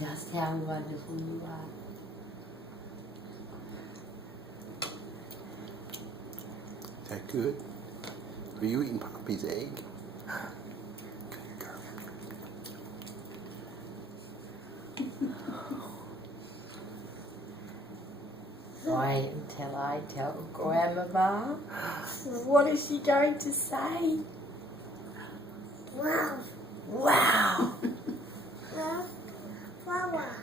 just how wonderful you are. Is that good? Are you eating Poppy's egg? Good girl. Wait until I tell Grandma. What is she going to say? Wow. Wow. Flower.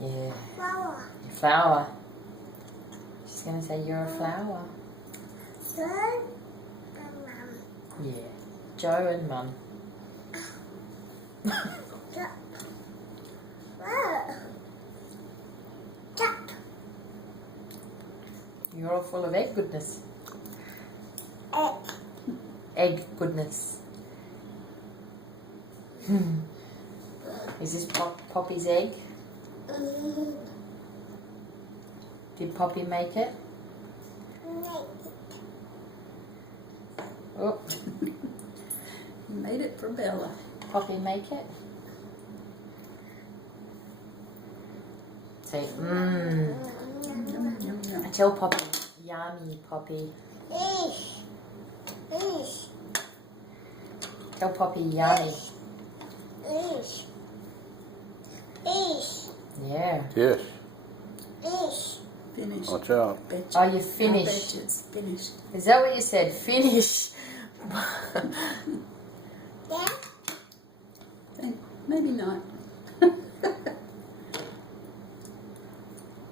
Yeah. Flower. Flower. She's going to say you're a flower. Son. And mom. Yeah. Joe and Mum. Wow. Cat. You're all full of egg goodness. Egg. Egg goodness. Is this Poppy's egg? Did Poppy make it? Oh, You made it for Bella. Poppy make it? Say, Yum, yum, yum. Tell Poppy, yummy Poppy. Fish. Fish. Tell Poppy yummy. Fish. Fish. Yeah. Yes. Fish. Finished. Watch out. Bet you. Oh, you I finished. bet you it's finished. Is that what you said? Finish. Yeah. Maybe not.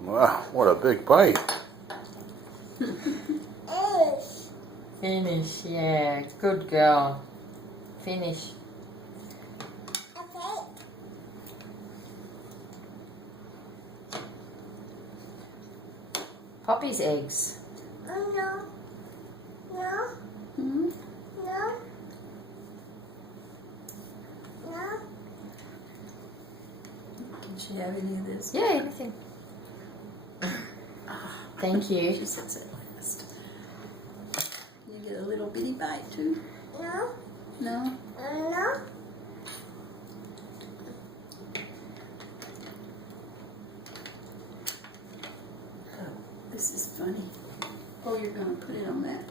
Wow, what a big bite. Fish. Finish, yeah. Good girl. Finish. Okay. Poppy's eggs. Oh no. No. Hmm? No. No. Can she have any of this? Yeah, anything. Thank She you. sits at last. You get a little bitty bite too? No. No? No. This is funny. Oh, you're going to put it on that.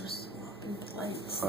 We're swapping plates.